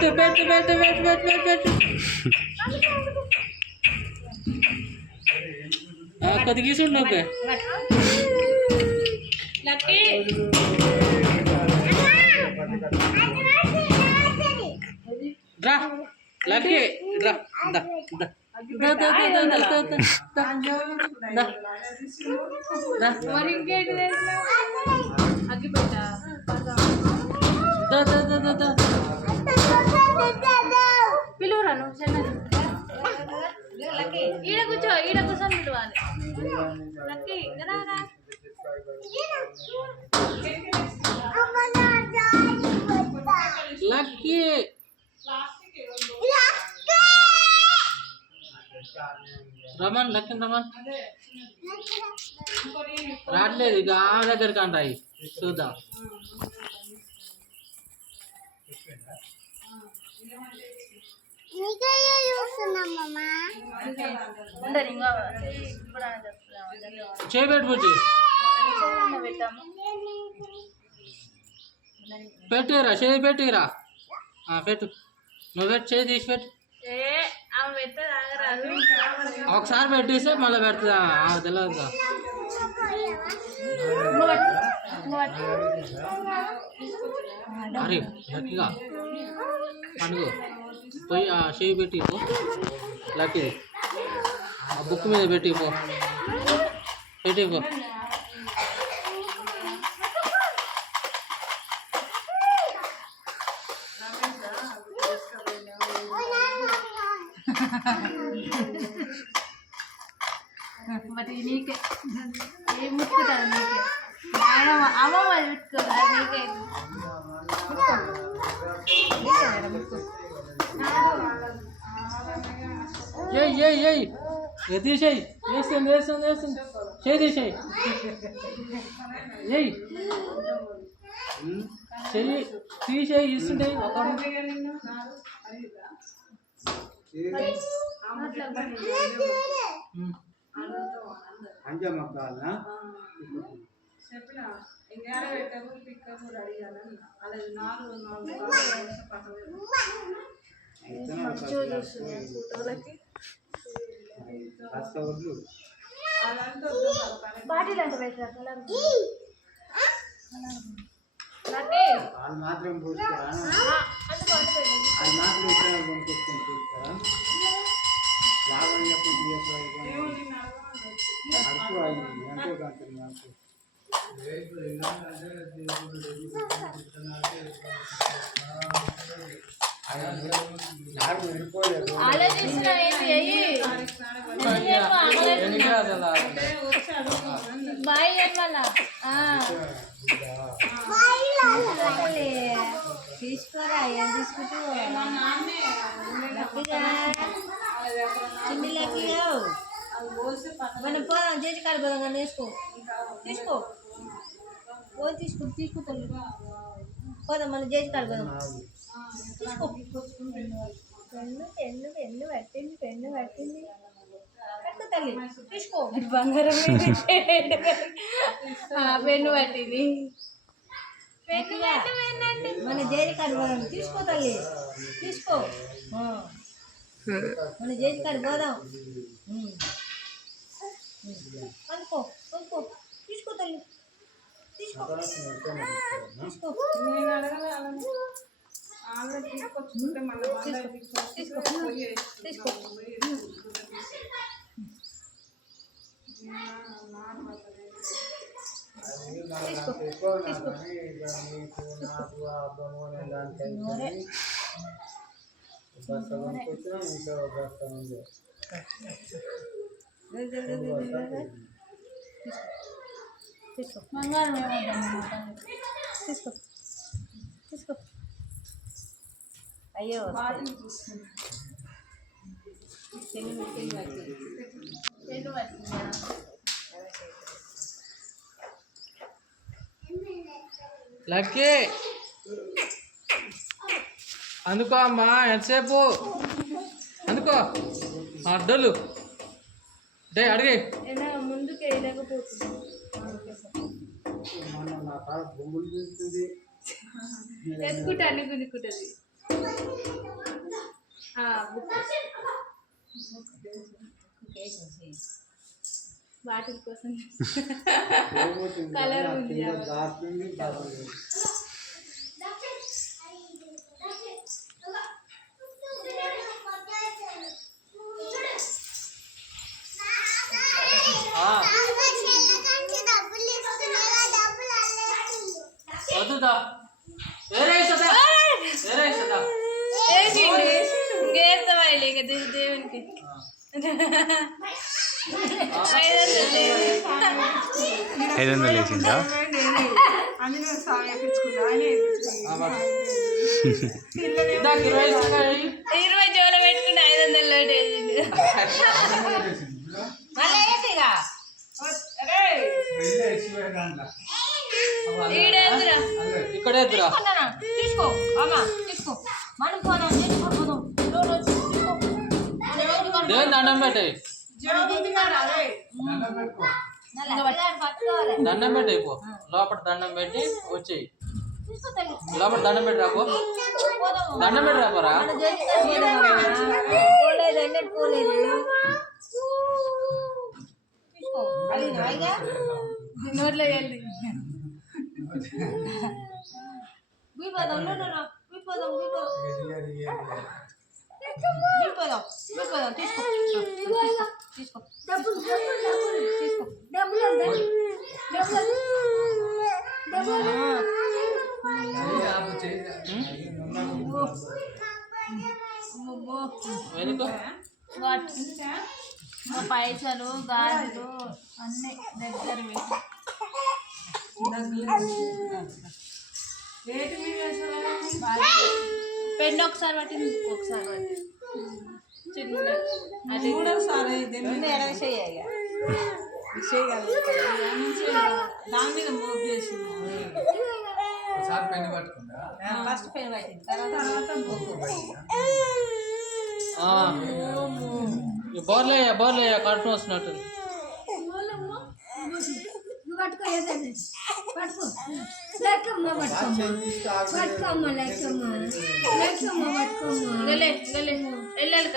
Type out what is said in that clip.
పెట్టు పెట్టు పెట్టు పెట్టు పెట్టు పెట్టు కొద్ది గీసుండు ఓకే రా లక్కీ రా దా దా పిలువురా నువ్వు ఈడ కూర్చో ఈడ కూర్చొని పిలవాలి లక్కీ రమన్ లక్కీ రమన్ రావట్లేదు ఇక ఆ దగ్గరికి అంటాయి చూద్దాం చేయబెట్టు బుజ్జి పెట్టిరా చేయి పెట్టిరా పెట్టు నువ్వు పెట్టు చేయి తీసి పెట్టు ఒకసారి పెట్టేస్తే మళ్ళీ పెడుతుందా తెలియదు అరే గట్టిగా పండుగ పోయి చేయి పెట్టి పో లక్కీ ఆ బుక్ మీద పెట్టి పో పెట్టి పో మరి నీకే ఏం ముట్టుకుంటారు నీకే అమ్మమ్మ పెట్టుకోరా నీకే తీసేయి వేస్తుంది వేస్తుంది వేస్తుంది చేయి తీసేయి చెయ్యి చెయ్యి తీసేయి ఇస్తుంటే ఒకడు చెప్పిన ఇంకేడ పెట్టకు పిక్కకు అడిగాను అలా 4 బాటిల్ అంటే పెట్టరా వాళ్ళు మాత్రం పూసుకురా అది మాత్రం కొనుక్కొచ్చుకొని చూస్తారా లాభంగా అడుపు అయింది ఎంతో కంటుంది నాకు తీసుకోరా ఏం తీసుకుంటూ చిన్ని లక్కీగా మనం పోదాం చేసి కాదు పోదాం కానీ వేసుకో తీసుకో పోయి తీసుకుంటాను పోదాం మనం చేసి కాదు పోదాం తీసుకో పెన్ను పట్టింది పెట్టు తల్లి తీసుకో బంగారం పెన్ను పట్టింది మన జైలు కాదు పోదాం తీసుకో తల్లి తీసుకో మన జైలు కాదు పోదాం అనుకో అనుకో తీసుకో తల్లి తీసుకో తీసుకో నేను అడగలే ఆల్రెడీ తీసుకొచ్చుకుంటే మళ్ళీ తీసుకో తీసుకో తీసుకో బంగారం తీసుకో తీసుకో అయ్యో లక్కీ అందుకో అమ్మా ఎంతసేపు అందుకో అడ్డలు అంటే అడిగే ముందుకు వేయలేకపోతుంది ఎత్తుకుంటే అన్ని గుంజుకుంటుంది వాటర్ కోసం కలర్ ఉంది వద్దుదా వేరే ఇంకేస్తావాయిలేక దేవునికి 500 వేసిందా? ఇందాక 20 ఇసుక 20 జోలు పెట్టుకుని 500 లోటు వేసిండు మళ్ళీ వేయట్లేగా ఇక్కడ ఎదురా తీసుకో అమ్మా తీసుకో మనం పోదాం పోదాం దేవుని దండం పెట్టాయి దండం పెట్టాయి పో లోపల దండం పెట్టి వచ్చేయి లోపల దండం పెట్టి రాపో దండం పెట్టి రాపోరా నోట్లో వెళ్ళి పోదాం పోదాం తీసుకో తీసుకో పైసలు గాజులు అన్నీ దగ్గర పెన్ను ఒకసారి పట్టింది ఒకసారి పట్టింది చిన్న అది దాని మీద మూవ్ చేసింది ఫస్ట్ పెన్ పట్టింది తర్వాత బోర్లే కట్టు వస్తున్నట్టు వెళ్ళాలి